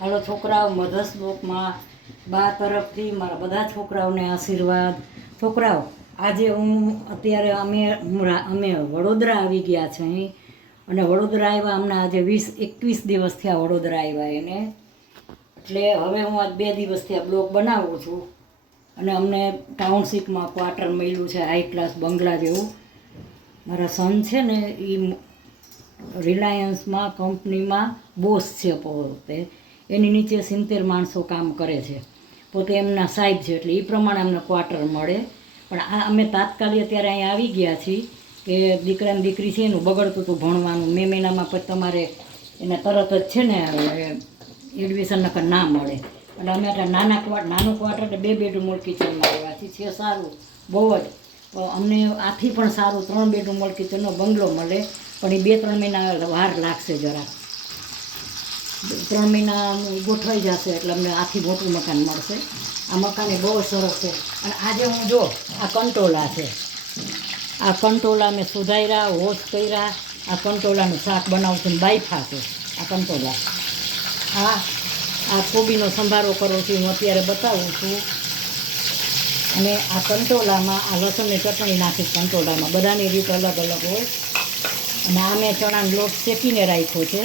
હાલો છોકરાઓ, મધર્સ બ્લોકમાં બા તરફથી મારા બધા છોકરાઓને આશીર્વાદ. છોકરાઓ, આજે અત્યારે અમે વડોદરા આવી ગયા છે અહીં, અને વડોદરા આવ્યા અમને આજે 20-21 દિવસ થયા વડોદરા આવ્યા એને. એટલે હવે હું આજ 2 દિવસથી આ બ્લોક બનાવું છું, અને અમને ટાઉનશીપમાં ક્વાર્ટર મળ્યું છે, હાઈ ક્લાસ બંગલા જેવું. મારા સન છે ને એ રિલાયન્સમાં કંપનીમાં બોસ છે પોતે, એની નીચે 70 માણસો કામ કરે છે, પોતે એમના સાહેબ છે, એટલે એ પ્રમાણે અમને ક્વાર્ટર મળે. પણ આ અમે તાત્કાલિક અત્યારે અહીંયા આવી ગયા છીએ કે દીકરાને દીકરી છે એનું બગડતું હતું ભણવાનું, મે મહિનામાં પછી તમારે એને તરત જ છે ને એડમિશન નકર ના મળે. એટલે અમે નાનું ક્વાર્ટર 2 બેડરૂમ કિચનમાં આવ્યા છીએ. છે સારું બહુ જ, અમને આથી પણ સારું 3 બેડરૂમ કિચનનો બંગલો મળે, પણ એ 2-3 મહિના વાર લાગશે જરા. 3 મહિના ગોઠવાઈ જશે એટલે અમને આથી મોટું મકાન મળશે. આ મકાન એ બહુ સરસ છે. અને આજે હું જો આ કંટોલા છે, આ કંટોલા મેં સુધાર્યા, વોશ કર્યા. આ કંટોલાનું શાક બનાવું છું, બાયફા છે આ કંટોલા. આ કોબીનો સંભારો કરો છું હું અત્યારે બતાવું છું. અને આ કંટોલામાં આ લસણની ચટણી નાખીશ કંટોલામાં, બધાની રીત અલગ અલગ હોય. અને આ મેં ચણાનો લોટ શેકીને રાખ્યો છે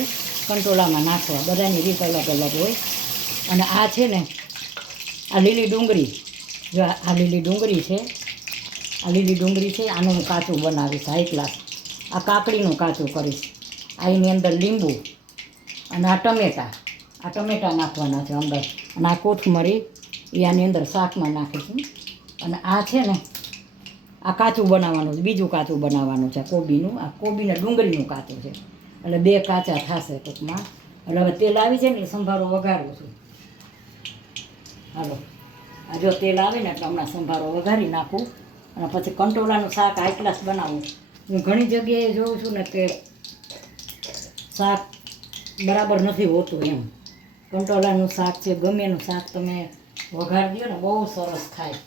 કંટોલામાં નાખવા, બધાની રીત અલગ અલગ હોય. અને આ છે ને આ લીલી ડુંગળી, જો આ લીલી ડુંગળી છે, આ લીલી ડુંગળી છે, આનું હું કાચું બનાવીશ હાઈ ક્લાસ. આ કાકડીનું કાચું કરીશ. આ એની અંદર લીંબુ, અને આ ટમેટાં નાખવાના છે અંદર. અને આ કોથમરી એ આની અંદર શાકમાં નાખીશું. અને આ છે ને આ કાચું બનાવવાનું છે, બીજું કાચું બનાવવાનું છે કોબીનું. આ કોબીને ડુંગળીનું કાચું છે, એટલે 2 કાચા થશે ટૂંકમાં. એટલે હવે તેલ આવી જાય ને સંભારો વઘારું છું. હાલો, આ જો તેલ આવે ને એટલે હમણાં સંભારો વઘારી નાખું, અને પછી કંટોલાનું શાક હાઈ ક્લાસ બનાવું. હું ઘણી જગ્યાએ જોઉં છું ને કે શાક બરાબર નથી હોતું એમ. કંટોલાનું શાક છે, ગમે એનું શાક તમે વઘારી દો ને બહુ સરસ થાય,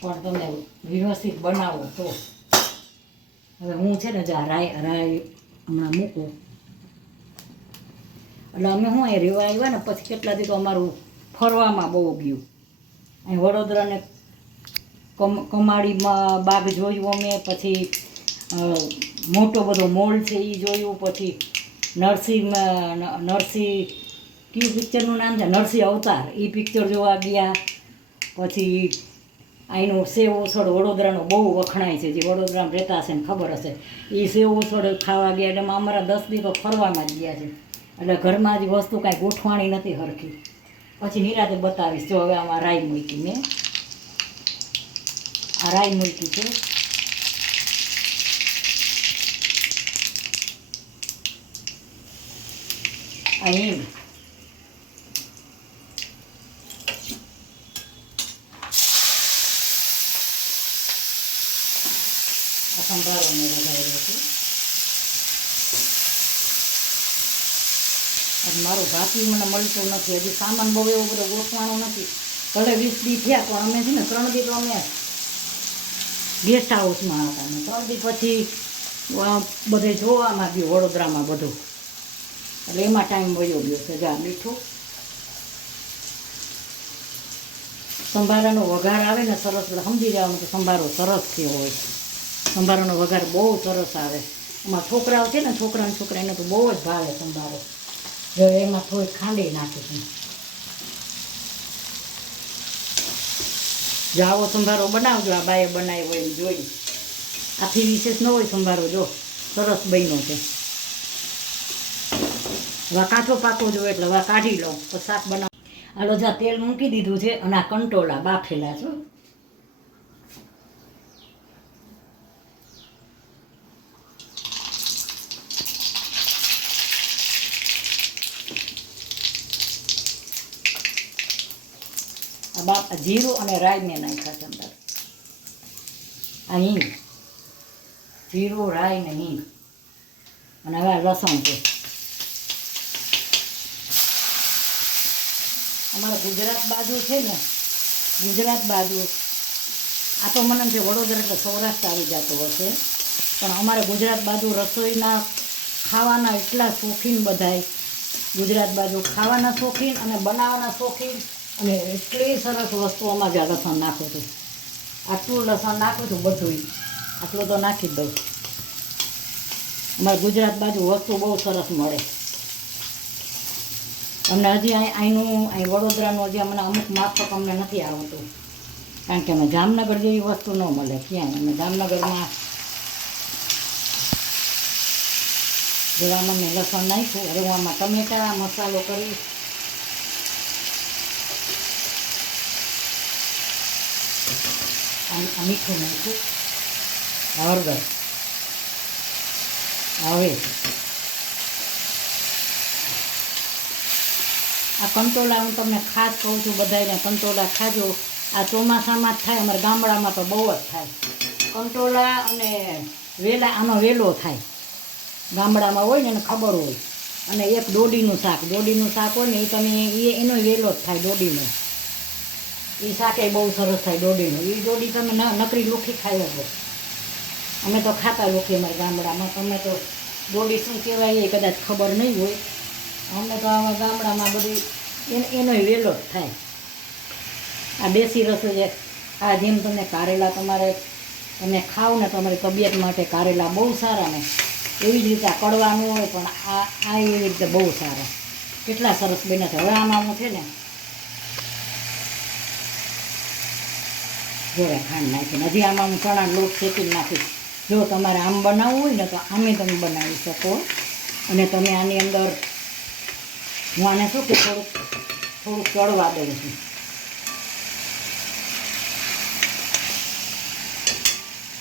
પણ તમે વ્યવસ્થિત બનાવો તો. હવે હું છે ને જા રાઈ હમણાં મૂકું. એટલે અમે હું અહીં રેવા આવ્યા ને પછી કેટલા દી તો અમારું ફરવામાં બહુ ગયું. અહીં વડોદરાને કમાડીમાં બાગ જોયું અમે, પછી મોટો બધો મોલ છે એ જોયું, પછી નરસિંહ કયું પિક્ચરનું નામ છે, નરસિંહ અવતાર, એ પિક્ચર જોવા ગયા. પછી અહીંનું સેવ ઉસળ વડોદરાનો બહુ વખણાય છે, જે વડોદરામાં રહેતા હશે ને ખબર હશે, એ સેવ ઉસળ ખાવા ગયા. એટલે અમારા 10 દી તો ફરવામાં જ ગયા છે. એટલે ઘરમાં જ વસ્તુ કાંઈ ગોઠવાણી નથી હરખી. પછી નિરાતે બતાવીશ. જો હવે આમાં રાઈ મૂકી મેં, આ રાઈ મૂકી છે. આ હિંગ, આ સંભારો મેં વધારેલો છે. મારું ભાતી મને મળતું નથી, હજી સામાન બહુ એવો બધો ગોઠવાનો નથી. ભલે 20 દી થયા, પણ અમે છે ને 3 દી તો અમે ગેસ્ટ હાઉસમાં હતા, ને 3 દી પછી બધે જોવામાં ગયું વડોદરામાં બધું, એટલે એમાં ટાઈમ વયો ગયો છે. જા મીઠું, સંભારાનો વઘાર આવે ને સરસ, એટલે સમજી જવાનું કે સંભારો સરસ થયો હોય. સંભારાનો વઘાર બહુ સરસ આવે. એમાં છોકરાઓ છે ને, છોકરાને તો બહુ જ ભાવે સંભારો. જો એમાં થોડી ખાંડી નાખીશું. જો આવો સંભારો બનાવજો, આ બાએ બનાવ્યો હોય એમ જોઈ. આથી વિશેષ ન હોય સંભારો, જો સરસ બન્યો છે. હવે કાચો પાકો જોઈએ એટલે હવે કાઢી લઉં તો શાક બનાવ. હાલો, જા તેલ મૂકી દીધું છે, અને આ કંટોલા બાફેલા છે. જીરું અને રાઈ મેં નાખ્યા છે અંદર. આ હિંગ, જીરું, રાઈ ને હિંગ. અને હવે આ લસણ છે. અમારા ગુજરાત બાજુ છે ને, ગુજરાત બાજુ આ તો મને છે વડોદરા એટલે સૌરાષ્ટ્ર આવી જતો હશે, પણ અમારા ગુજરાત બાજુ રસોઈના ખાવાના એટલા શોખીન બધાય ગુજરાત બાજુ ખાવાના શોખીન અને બનાવવાના શોખીન, અને એટલી સરસ વસ્તુઓમાં જ આ લસણ નાખું છું. આટલું લસણ નાખું છું બધું, આટલું તો નાખી જ દઉં. અમારે ગુજરાત બાજુ વસ્તુ બહુ સરસ મળે. અમને હજી અહીં વડોદરાનું હજી અમને અમુક માફક અમને નથી આવતું, કારણ કે અમે જામનગર જેવી વસ્તુ ન મળે ક્યાંય. અમે જામનગરમાં જેવામાં મેં લસણ નાખ્યું. હવે હું આમાં ટમેટા મસાલો કરી આ મીઠું નાખ્યું, હળદર. હવે આ કંટોલા હું તમને ખાસ કહું છું બધાને, કંટોલા ખાજો. આ ચોમાસામાં જ થાય, અમારા ગામડામાં તો બહુ જ થાય કંટોલા. અને વેલા આનો વેલો થાય ગામડામાં હોય ને એને ખબર હોય. અને એક દોડીનું શાક હોય ને એ તમે એનો વેલો જ થાય દોડીનો. એ શાક એ બહુ સરસ થાય દોડીનું. એ દોડી તમે નકરી લુખી ખાઈ શકો. અમે તો ખાતા લુખી અમારા ગામડામાં. તમે તો દોડી શું કહેવાય એ કદાચ ખબર નહીં હોય. અમે તો આવા ગામડામાં બધી એનો વેલો જ થાય. આ દેશી રસોઈ આ જેમ તમને કારેલા તમે ખાઓ ને તમારી તબિયત માટે કારેલા બહુ સારા ને, એવી જ રીતે આ કડવાનું હોય પણ આ એવી રીતે બહુ સારા. કેટલા સરસ બન્યા છે. હવે આમાં હું છે ને જોડે ખાંડ નાખીને હજી આમાં હું ચણાનો લોટ શેકીને નાખીશ. જો તમારે આમ બનાવવું હોય ને તો આમે તમે બનાવી શકો. અને તમે આની અંદર હું આને શું કે થોડુંક ચડવા દઉં છું.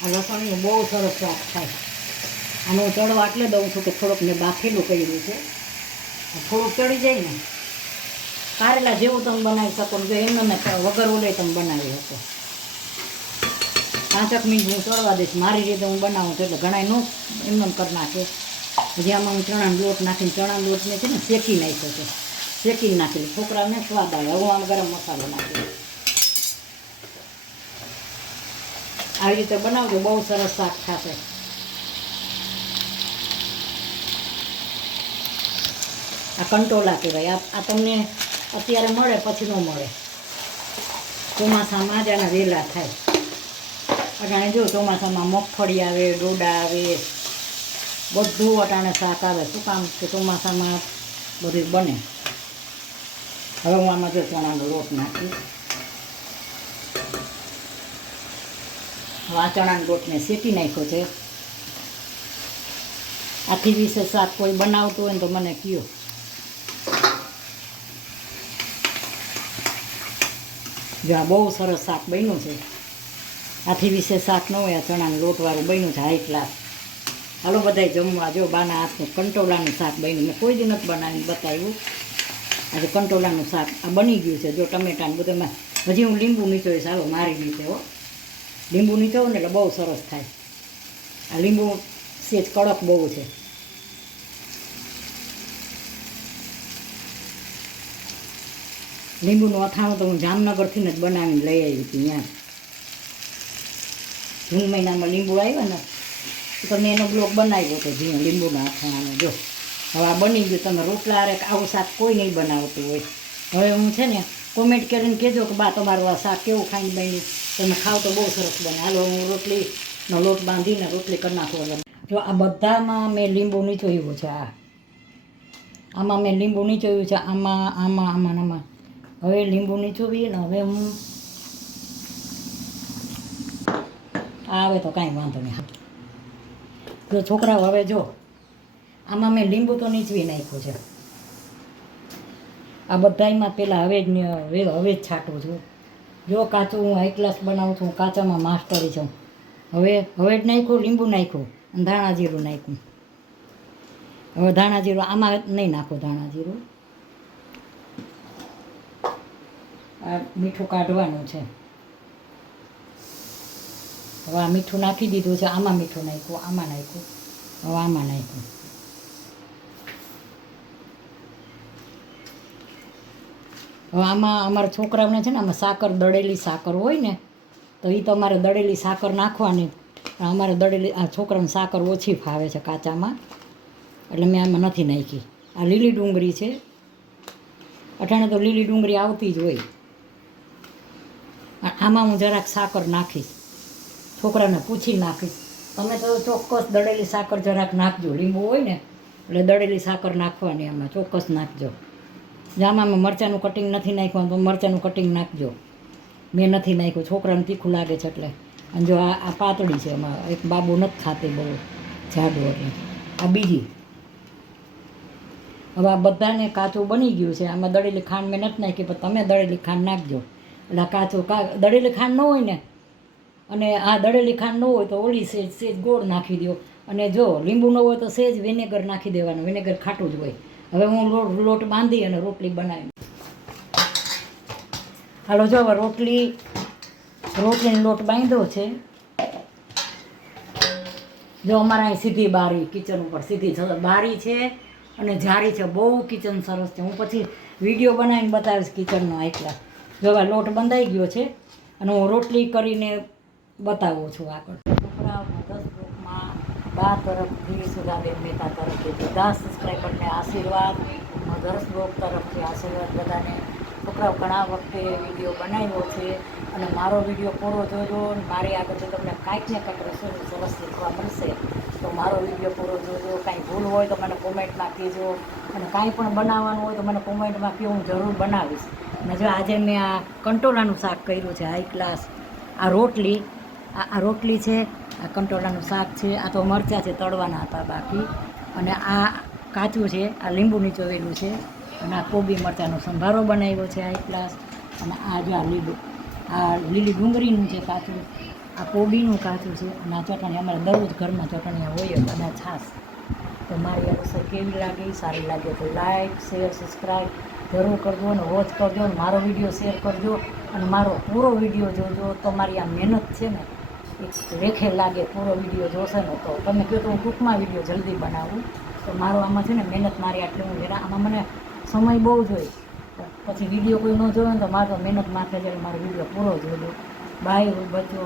આ લસણનું બહુ સરસ સ્વાદ થાય. આનું ચડવા એટલે દઉં છું કે થોડુંક મેં બાફેલું કર્યું છે, થોડુંક ચડી જાય ને. કારેલા જેવું તમે બનાવી શકો ને, જો એમને વગર ઓલે તમે બનાવી શકો. 5 મિનિટ હું ચડવા દઈશ મારી રીતે હું બનાવું છું. એટલે ઘણા નો એમને કરી નાખે. હજી આમાં હું ચણાનો લોટ નાખીને ચણાનો લોટને છે ને શેકી નાખ્યો છે. શેકીને નાખી છોકરાને સ્વાદ આવે. હું આમ ગરમ મસાલો નાખી આવી રીતે બનાવજો, બહુ સરસ શાક થશે. આ કંટોલા કહેવાય. આ તમને અત્યારે મળે પછી ન મળે. ચોમાસામાં જ આના વેલા થાય. અટાણે જો ચોમાસામાં મગફળી આવે, ડોડા આવે, બધું અટાણે શાક આવે. શું કામ કે ચોમાસામાં બધું બને. હવે હું આમાં જો ચણાનો લોટ નાખીશ. આ ચણાના લોટને શેકી નાખ્યો છે. આથી વિશે શાક કોઈ બનાવતું હોય ને તો મને કહો. જો આ બહુ સરસ શાક બન્યું છે. આથી વિશે શાક ન હોય, આ ચણાનું લોટવાળું બન્યું છે હાઈ ક્લાસ. હાલો બધાય જમવા. જો બાના હાથનું કંટોલાનું શાક બન્યું. મેં કોઈ દી નથી બનાવીને બતાવ્યું. આજે કંટોલાનું શાક આ બની ગયું છે. જો ટમેટાને બધું હજી હું લીંબુ નીચોઈશ. હાલો મારી રીતે હો, લીંબુ નીચોવું ને એટલે બહુ સરસ થાય. આ લીંબુ સેજ કડક બહુ છે. લીંબુનું અથાણું તો હું જામનગરથી જ બનાવીને લઈ આવી હતી. ત્યાં જૂન મહિનામાં લીંબુ આવ્યા ને તો મેં એનો બ્લોગ બનાવ્યો હતો જ્યાં લીંબુના અથાણાનો. જો હવે આ બની ગયું. તમે રોટલા હારે આવું શાક કોઈ નહીં બનાવતું હોય. હવે હું છે ને કોમેન્ટ કરીને કહેજો કે બા તમારું આ શાક કેવું ખાઈને બન્યું. તમે ખાવ તો બહુ સરસ બને. હાલો હું રોટલીનો લોટ બાંધીને રોટલી કરી નાખું. જો આ બધામાં મેં લીંબુ નીચોયું છે. આમાં મેં લીંબુ નીચોયું છે. આમાં હવે લીંબુ નીચોવીએ ને. હવે હું આવે તો કાંઈ વાંધો નહીં. જો છોકરાઓ હવે જો આમાં મેં લીંબુ તો નીચવી નાખ્યું છે. આ બધામાં પહેલાં હવે જ છાંટું છું. જો કાચું હું હાઈ ક્લાસ બનાવું છું, કાચામાં માસ્ટરી છું. હવે જ નાખ્યું, લીંબુ નાખ્યું અને ધાણા જીરું નાખ્યું. હવે ધાણા જીરું આમાં નહીં નાખું. ધાણા જીરું આ મીઠું કાઢવાનું છે. હવે આ મીઠું નાખી દીધું છે. આમાં મીઠું નાખ્યું, આમાં નાખ્યું, હવે આમાં નાખ્યું. હવે આમાં અમારા છોકરાઓને છે ને આમાં સાકર, દળેલી સાકર હોય ને તો એ તો અમારે દળેલી સાકર નાખવાની. અમારે દળેલી આ છોકરાને સાકર ઓછી ફાવે છે કાચામાં, એટલે મેં આમાં નથી નાખી. આ લીલી ડુંગળી છે. અટાણે તો લીલી ડુંગળી આવતી જ હોય. આમાં હું જરાક સાકર નાખીશ, છોકરાને પૂછી નાખીશ. તમે તો ચોક્કસ દળેલી સાકર જરાક નાખજો, લીંબુ હોય ને એટલે દળેલી સાકર નાખવાની, આમાં ચોક્કસ નાખજો. આમાં મેં મરચાંનું કટિંગ નથી નાખ્યું તો મરચાંનું કટિંગ નાખજો. મેં નથી નાખ્યું, છોકરાને તીખું લાગે છે એટલે. અને જો આ પાતળી છે, એમાં એક બાબુ નથી ખાતી બહુ જાડું, એટલે આ બીજી. હવે આ બધાને કાચું બની ગયું છે. આમાં દળેલી ખાંડ મેં નથી નાખી, પણ તમે દળેલી ખાંડ નાખજો. એટલે કાચું દળેલી ખાંડ ન હોય ને, અને આ દળેલી ખાંડ ન હોય તો ઓલી સેજ ગોળ નાખી દો. અને જો લીંબુ ન હોય તો સેજ વિનેગર નાખી દેવાનું, વિનેગર ખાટું જ હોય. હવે હું લોટ બાંધી અને રોટલી બનાવી. હાલો જો હવે રોટલીનો લોટ બાંધ્યો છે. જો અમારા અહીં સીધી બારી, કિચન ઉપર સીધી બારી છે અને જારી છે. બહુ કિચન સરસ છે. હું પછી વિડીયો બનાવીને બતાવીશ કિચનનો એકલા. જો હવે લોટ બંધાઈ ગયો છે અને હું રોટલી કરીને બતાવું છું આગળ. છોકરાઓના 10 ગ્રુપમાં બા તરફથી, સુધાબેન મહેતા તરફથી બધા સબસ્ક્રાઈબરને આશીર્વાદ, દરસ બ્લોગ તરફથી આશીર્વાદ બધાને. છોકરાઓ ઘણા વખતે વિડીયો બનાવ્યો છે અને મારો વિડીયો પૂરો જોજો. મારી આગળથી તમને કાંઈક ને કાંઈક રસોઈનું સરસ શીખવા મળશે, તો મારો વિડીયો પૂરો જોજો. કાંઈ ભૂલ હોય તો મને કોમેન્ટમાં કહેજો, અને કાંઈ પણ બનાવવાનું હોય તો મને કોમેન્ટમાં કહો, હું જરૂર બનાવીશ. અને જો આજે મેં આ કંટોલાનું શાક કર્યું છે, હાઈ ક્લાસ. આ રોટલી, આ રોટલી છે, આ કંટોલાનું શાક છે. આ તો મરચાં છે, તળવાના હતા બાકી. અને આ કાચું છે, આ લીંબુ નીચોવેલું છે. અને આ કોબી મરચાંનો સંભારો બનાવ્યો છે, હાઈ ક્લાસ. અને આ જે આ લીલી ડુંગળીનું છે કાચું, આ કોબીનું કાચું છે. અને આ ચટણી, અમારે દરરોજ ઘરમાં ચટણી હોય જ. અને છાશ. તો મારી આ રસોઈ કેવી લાગી? સારી લાગે તો લાઈક, શેર, સબસ્ક્રાઈબ જરૂર કરજો, અને વોચ કરજો, અને મારો વિડીયો શેર કરજો, અને મારો પૂરો વિડીયો જોજો. તો મારી આ મહેનત છે ને એક લેખે લાગે. પૂરો વિડીયો જોશે ને તો તમે કહો તો હું ટૂંકમાં વિડીયો જલ્દી બનાવું. તો મારો આમાં છે ને મહેનત મારી આટલી, હું આમાં મને સમય બહુ જોઈએ. પછી વિડીયો કોઈ ન જોયો ને તો મારે તો મહેનત માથે છે, મારો વિડીયો પૂરો જોજો. બાય બચ્ચો.